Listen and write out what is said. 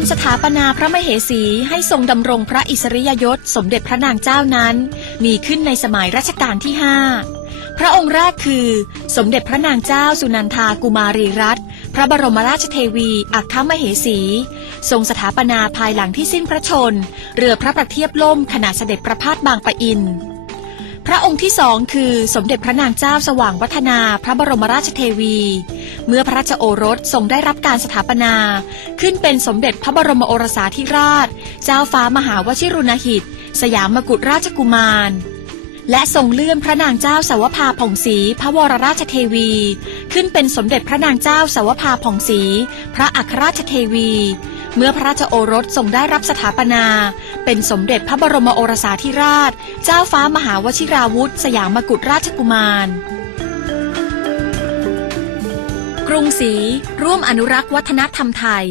การสถาปนาพระมเหสีให้ทรงดำรงพระอิสริยยศสมเด็จพระนางเจ้านั้น มีขึ้นในสมัยรัชกาลที่ 5 พระองค์แรกคือ สมเด็จพระนางเจ้าสุนันทากุมารีรัตน์พระบรมราชเทวีอัครมเหสี ทรงสถาปนาภายหลังที่สิ้นพระชน เรือพระประเทียบล่มขณะเสด็จประพาสบางปะอินพระองค์ที่สองคือสมเด็จพระนางเจ้าสว่างวัฒนาพระบรมราชเทวี เมื่อพระราชโอรสทรงได้รับการสถาปนา ขึ้นเป็นสมเด็จพระบรมโอรสาธิราช เจ้าฟ้ามหาวชิรุณหิต สยามกุฎราชกุมาร และทรงเลื่อนพระนางเจ้าสาวภาผ่องศรีพระวรราชเทวี ขึ้นเป็นสมเด็จพระนางเจ้าสาวภาผ่องศรีพระอัครราชเทวี เมื่อพระราชโอรสทรงได้รับสถาปนา เป็นสมเด็จพระบรมโอรสาธิราช เจ้าฟ้ามหาวชิราวุธ สยามกุฎราชกุมาร รุงศรีร่วมอนุรักษ์วัฒนธรรมไทย